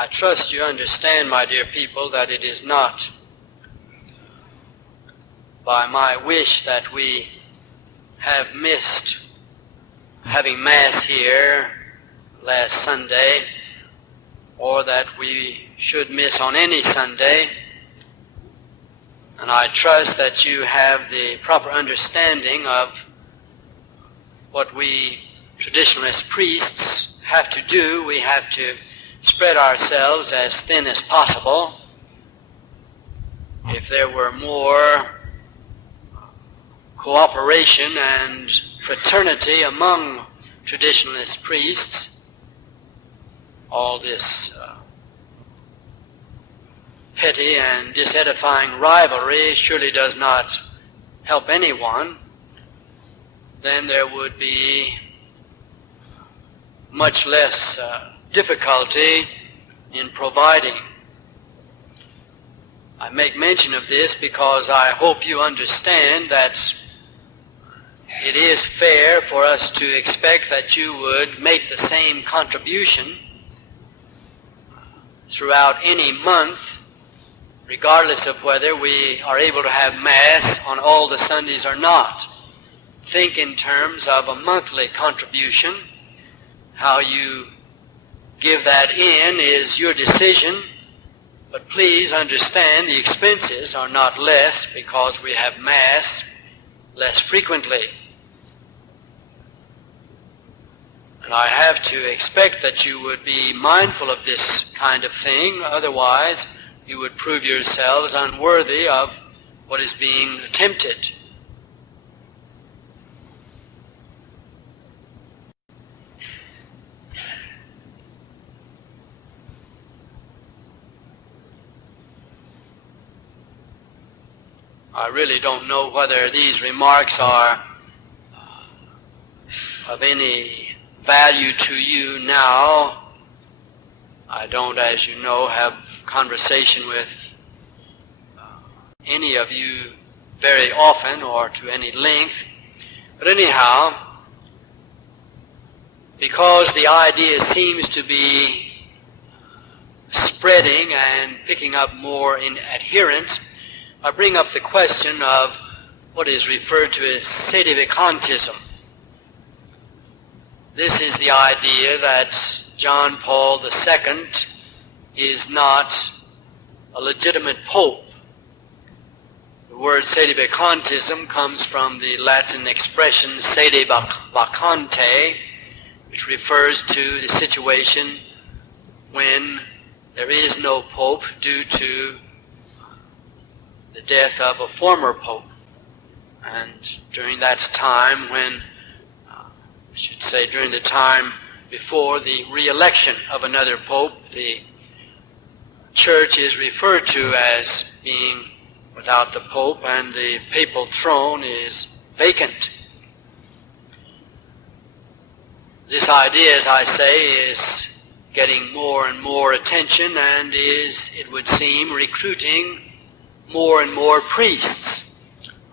I trust you understand, my dear people, that it is not by my wish that we have missed having Mass here last Sunday, or that we should miss on any Sunday. And I trust that you have the proper understanding of what we traditionalist priests have to do. We have to spread ourselves as thin as possible. If there were more cooperation and fraternity among traditionalist priests, all this petty and disedifying rivalry surely does not help anyone, then there would be much less difficulty in providing. I make mention of this because I hope you understand that it is fair for us to expect that you would make the same contribution throughout any month, regardless of whether we are able to have Mass on all the Sundays or not. Think in terms of a monthly contribution. How you give that in is your decision, but please understand the expenses are not less because we have Mass less frequently. And I have to expect that you would be mindful of this kind of thing, otherwise you would prove yourselves unworthy of what is being attempted. I really don't know whether these remarks are of any value to you now. I don't, as you know, have conversation with any of you very often or to any length. But anyhow, because the idea seems to be spreading and picking up more in adherence, I bring up the question of what is referred to as Sedevacantism. This is the idea that John Paul II is not a legitimate pope. The word Sedevacantism comes from the Latin expression sedevacante, which refers to the situation when there is no pope due to the death of a former pope. And during that time when, I should say during the time before the re-election of another pope, the church is referred to as being without the pope and the papal throne is vacant. This idea, as I say, is getting more and more attention and is, it would seem, recruiting more and more priests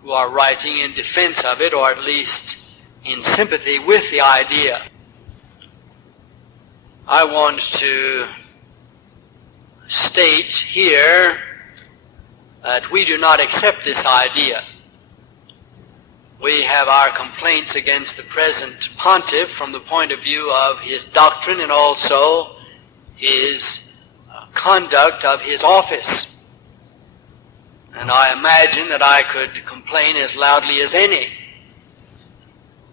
who are writing in defense of it, or at least in sympathy with the idea. I want to state here that we do not accept this idea. We have our complaints against the present pontiff from the point of view of his doctrine and also his conduct of his office. And I imagine that I could complain as loudly as any.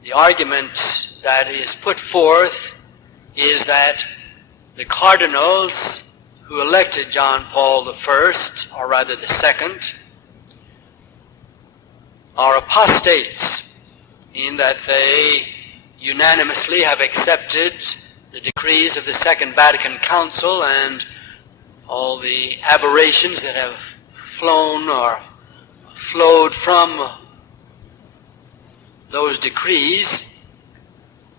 The argument that is put forth is that the cardinals who elected John Paul I, or rather the second, are apostates in that they unanimously have accepted the decrees of the Second Vatican Council and all the aberrations that have flown or flowed from those decrees,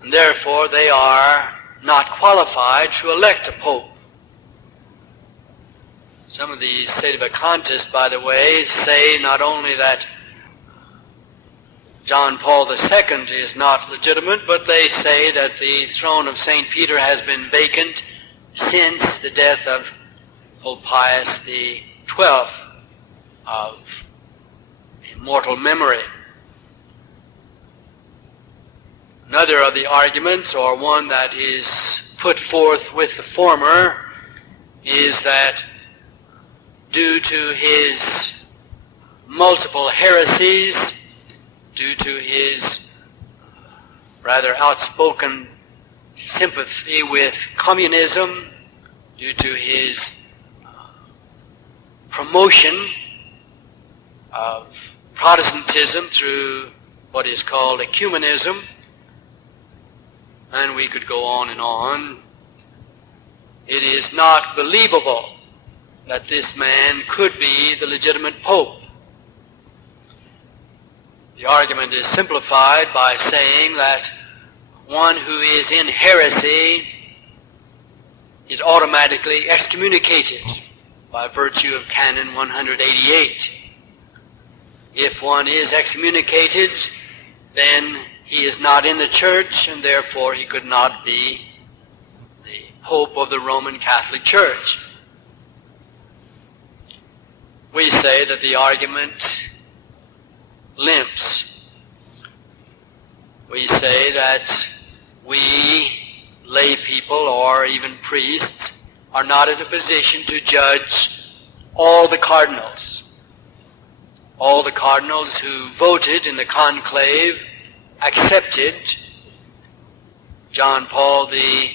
and therefore they are not qualified to elect a pope. Some of these Sedevacantists, by the way, say not only that John Paul II is not legitimate, but they say that the throne of St. Peter has been vacant since the death of Pope Pius XII of immortal memory. Another of the arguments, or one that is put forth with the former, is that due to his multiple heresies, due to his rather outspoken sympathy with communism, due to his promotion of Protestantism through what is called ecumenism, and we could go on and on, it is not believable that this man could be the legitimate pope. The argument is simplified by saying that one who is in heresy is automatically excommunicated by virtue of Canon 188. If one is excommunicated, then he is not in the church, and therefore he could not be the Pope of the Roman Catholic Church. We say that the argument limps. We say that we, lay people or even priests, are not in a position to judge all the cardinals. All the cardinals who voted in the conclave accepted John Paul II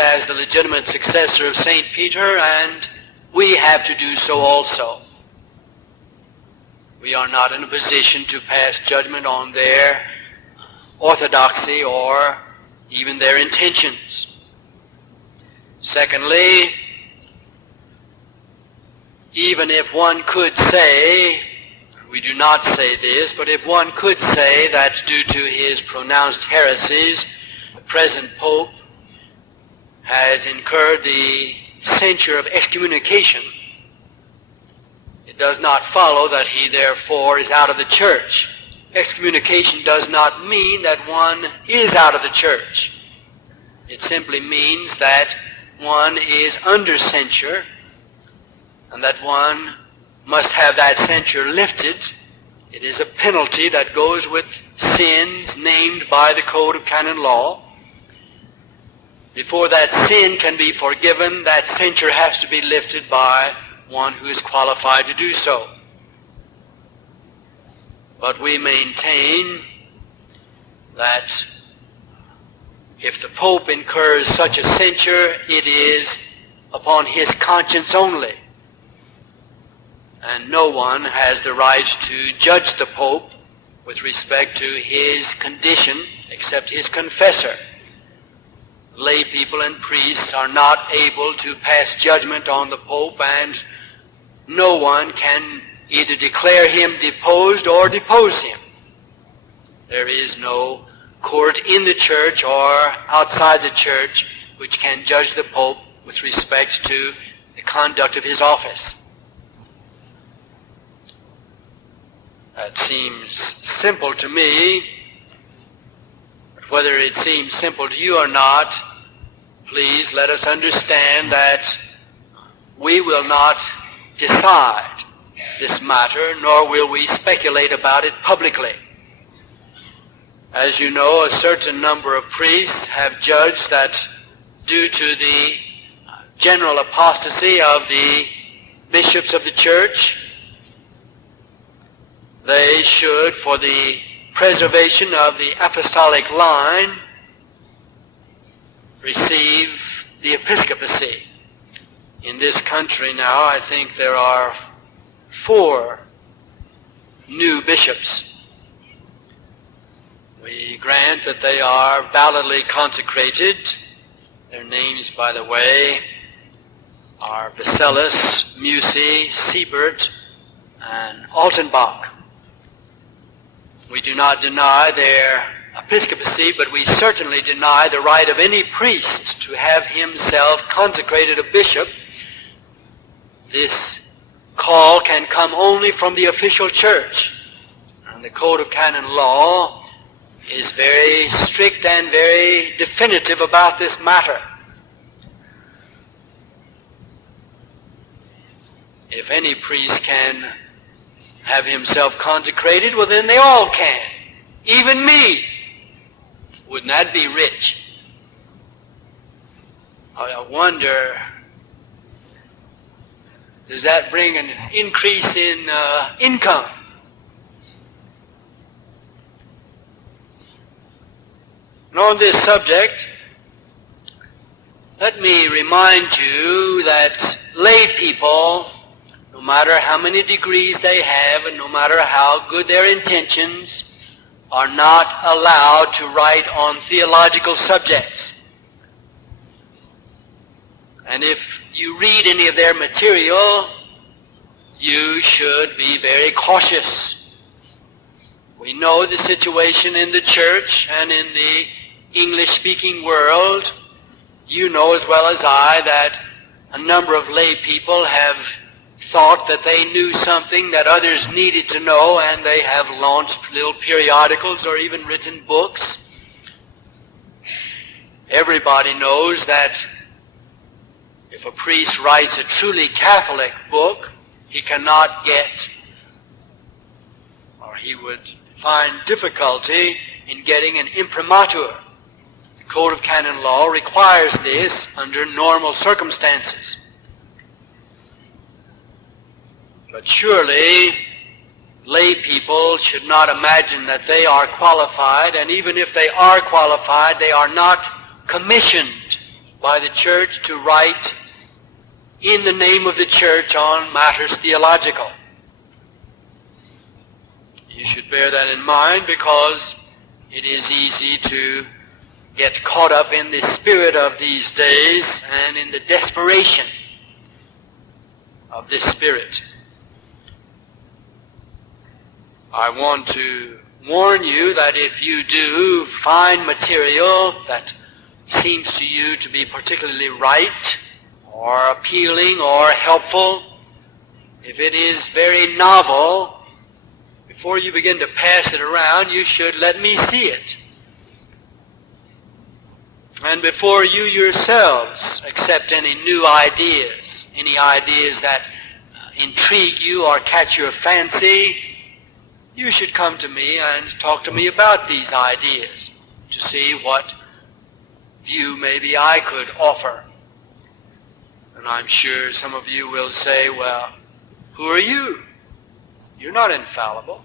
as the legitimate successor of St. Peter, and we have to do so also. We are not in a position to pass judgment on their orthodoxy or even their intentions. Secondly, even if one could say, we do not say this, but if one could say that due to his pronounced heresies, the present Pope has incurred the censure of excommunication, it does not follow that he therefore is out of the church. Excommunication does not mean that one is out of the church. It simply means that one is under censure, and that one must have that censure lifted. It is a penalty that goes with sins named by the Code of Canon Law. Before that sin can be forgiven, that censure has to be lifted by one who is qualified to do so. But we maintain that if the Pope incurs such a censure, it is upon his conscience only. And no one has the right to judge the Pope with respect to his condition except his confessor. Lay people and priests are not able to pass judgment on the Pope, and no one can either declare him deposed or depose him. There is no court in the church or outside the church which can judge the Pope with respect to the conduct of his office. That seems simple to me, but whether it seems simple to you or not, please let us understand that we will not decide this matter, nor will we speculate about it publicly. As you know, a certain number of priests have judged that due to the general apostasy of the bishops of the church, they should, for the preservation of the apostolic line, receive the episcopacy. In this country now, I think there are 4 new bishops. We grant that they are validly consecrated. Their names, by the way, are Bacillus, Musi, Siebert, and Altenbach. We do not deny their episcopacy, but we certainly deny the right of any priest to have himself consecrated a bishop. This call can come only from the official church. And the Code of Canon Law is very strict and very definitive about this matter. If any priest can have himself consecrated, well then they all can. Even me. Wouldn't that be rich? I wonder, does that bring an increase in income? And on this subject, let me remind you that lay people, no matter how many degrees they have and no matter how good their intentions, are not allowed to write on theological subjects. And if you read any of their material, you should be very cautious. We know the situation in the church and in the English-speaking world. You know as well as I that a number of lay people have thought that they knew something that others needed to know, and they have launched little periodicals or even written books. Everybody knows that if a priest writes a truly Catholic book, he cannot get, or he would find difficulty in getting an imprimatur. The Code of Canon Law requires this under normal circumstances. But surely, lay people should not imagine that they are qualified, and even if they are qualified, they are not commissioned by the church to write in the name of the church on matters theological. You should bear that in mind, because it is easy to get caught up in the spirit of these days and in the desperation of this spirit. I want to warn you that if you do find material that seems to you to be particularly right or appealing or helpful, if it is very novel, before you begin to pass it around, you should let me see it. And before you yourselves accept any new ideas, any ideas that intrigue you or catch your fancy, you should come to me and talk to me about these ideas to see what view maybe I could offer. And I'm sure some of you will say, well, who are you? You're not infallible.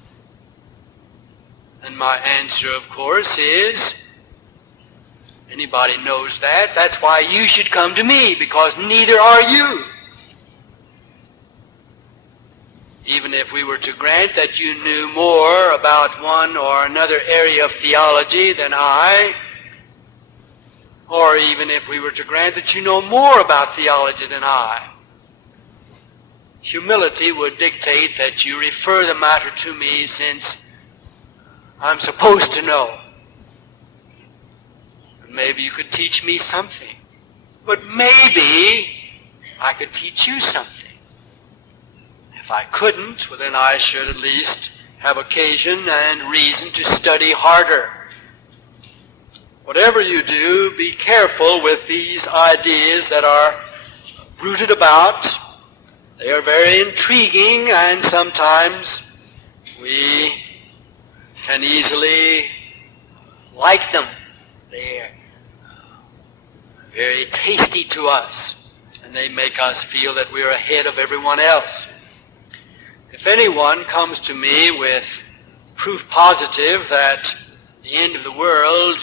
And my answer, of course, is, anybody knows that. That's why you should come to me, because neither are you. Even if we were to grant that you knew more about one or another area of theology than I, or even if we were to grant that you know more about theology than I, humility would dictate that you refer the matter to me, since I'm supposed to know. And maybe you could teach me something. But maybe I could teach you something. If I couldn't, well then I should at least have occasion and reason to study harder. Whatever you do, be careful with these ideas that are rooted about. They are very intriguing, and sometimes we can easily like them. They're very tasty to us, and they make us feel that we're ahead of everyone else. If anyone comes to me with proof positive that the end of the world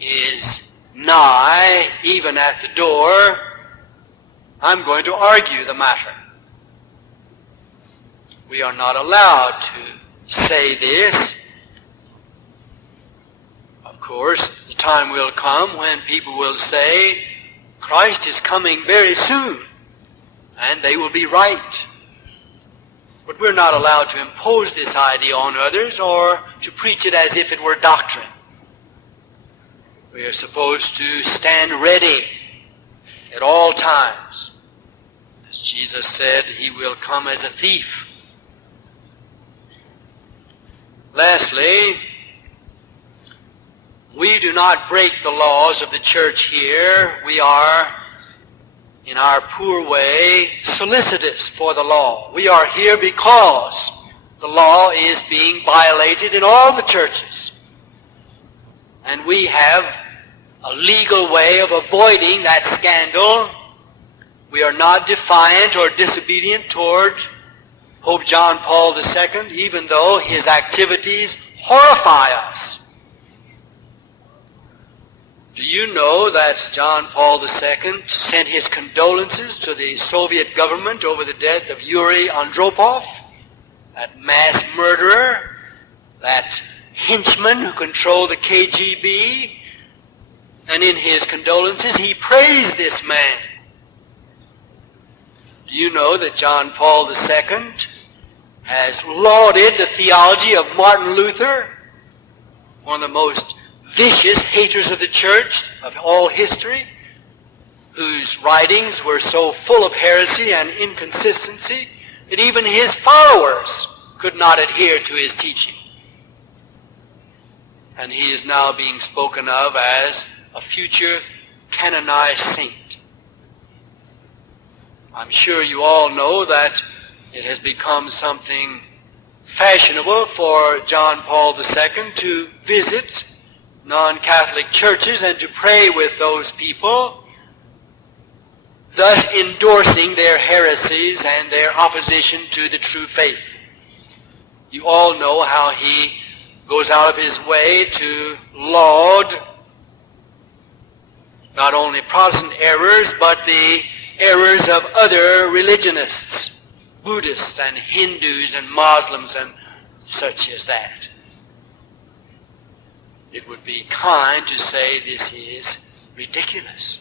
is nigh, even at the door, I'm going to argue the matter. We are not allowed to say this. Of course, the time will come when people will say, Christ is coming very soon, and they will be right. But we're not allowed to impose this idea on others or to preach it as if it were doctrine. We are supposed to stand ready at all times. As Jesus said, he will come as a thief. Lastly, we do not break the laws of the church here. We are, in in our poor way, solicitous for the law. We are here because the law is being violated in all the churches. And we have a legal way of avoiding that scandal. We are not defiant or disobedient toward Pope John Paul II, even though his activities horrify us. Do you know that John Paul II sent his condolences to the Soviet government over the death of Yuri Andropov, that mass murderer, that henchman who controlled the KGB? And in his condolences, he praised this man. Do you know that John Paul II has lauded the theology of Martin Luther, one of the most vicious haters of the church of all history, whose writings were so full of heresy and inconsistency that even his followers could not adhere to his teaching? And he is now being spoken of as a future canonized saint. I'm sure you all know that it has become something fashionable for John Paul II to visit non-Catholic churches and to pray with those people, thus endorsing their heresies and their opposition to the true faith. You all know how he goes out of his way to laud not only Protestant errors, but the errors of other religionists, Buddhists and Hindus and Muslims and such as that. It would be kind to say this is ridiculous.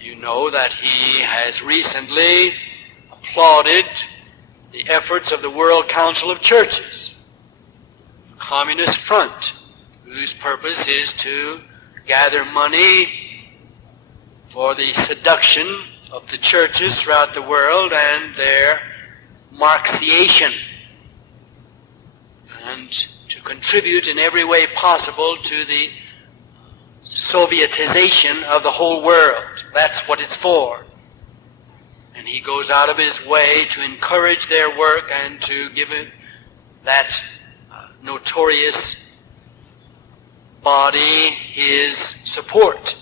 You know that he has recently applauded the efforts of the World Council of Churches, the Communist Front, whose purpose is to gather money for the seduction of the churches throughout the world and their Marxiation, and to contribute in every way possible to the Sovietization of the whole world. That's what it's for. And he goes out of his way to encourage their work and to give it that notorious body his support.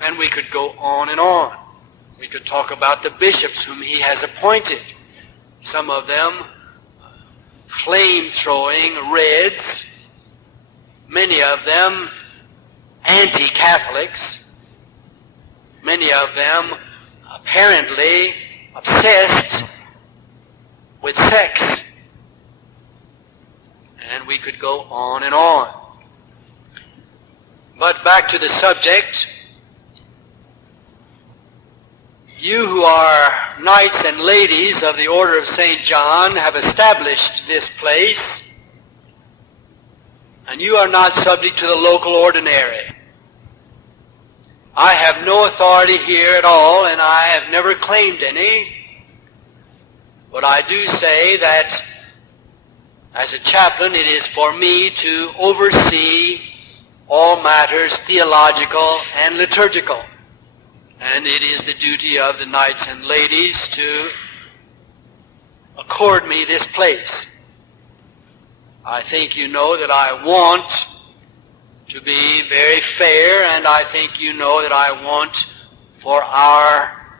And we could go on and on. We could talk about the bishops whom he has appointed, some of them flame-throwing Reds, many of them anti-Catholics, many of them apparently obsessed with sex. And we could go on and on. But back to the subject. You who are knights and ladies of the Order of St. John have established this place, and you are not subject to the local ordinary. I have no authority here at all, and I have never claimed any, but I do say that as a chaplain it is for me to oversee all matters theological and liturgical. And it is the duty of the knights and ladies to accord me this place. I think you know that I want to be very fair, and I think you know that I want for our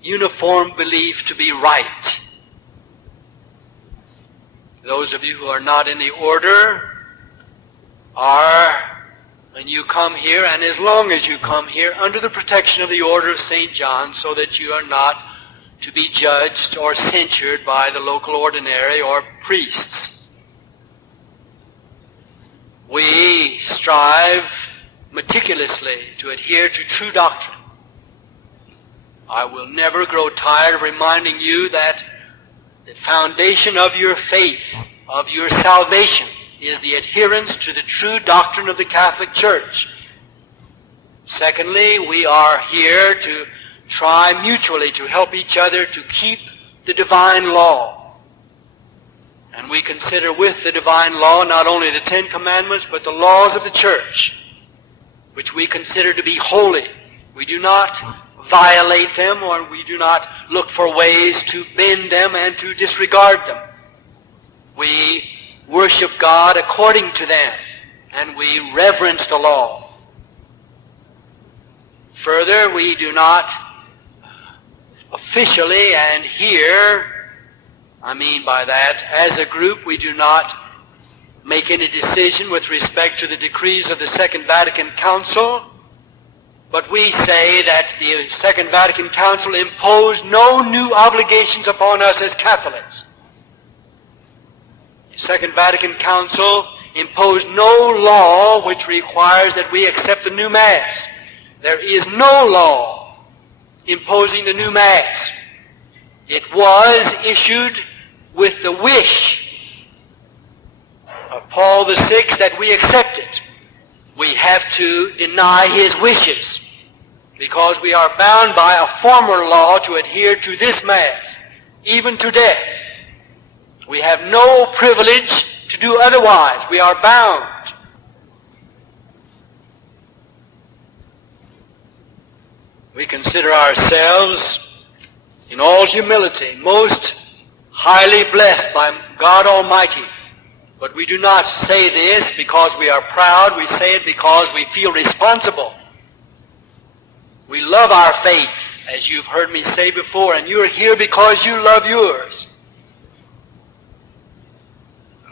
uniform belief to be right. Those of you who are not in the order are, when you come here, and as long as you come here, under the protection of the Order of St. John, so that you are not to be judged or censured by the local ordinary or priests. We strive meticulously to adhere to true doctrine. I will never grow tired of reminding you that the foundation of your faith, of your salvation, is the adherence to the true doctrine of the Catholic Church. Secondly, we are here to try mutually to help each other to keep the divine law. And we consider with the divine law not only the Ten Commandments, but the laws of the Church, which we consider to be holy We do not violate them, or we do not look for ways to bend them and to disregard them. We worship God according to them, and we reverence the law. Further, we do not officially, and here, I mean by that, as a group, we do not make any decision with respect to the decrees of the Second Vatican Council, but we say that the Second Vatican Council imposed no new obligations upon us as Catholics. The Second Vatican Council imposed no law which requires that we accept the new Mass. There is no law imposing the new Mass. It was issued with the wish of Paul VI that we accept it. We have to deny his wishes because we are bound by a former law to adhere to this Mass, even to death. We have no privilege to do otherwise. We are bound. We consider ourselves, in all humility, most highly blessed by God Almighty. But we do not say this because we are proud. We say it because we feel responsible. We love our faith, as you've heard me say before, and you're here because you love yours.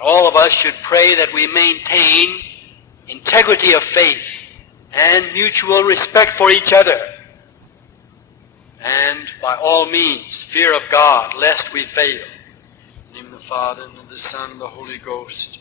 All of us should pray that we maintain integrity of faith and mutual respect for each other. And by all means, fear of God, lest we fail. In the name of the Father, and of the Son, and of the Holy Ghost.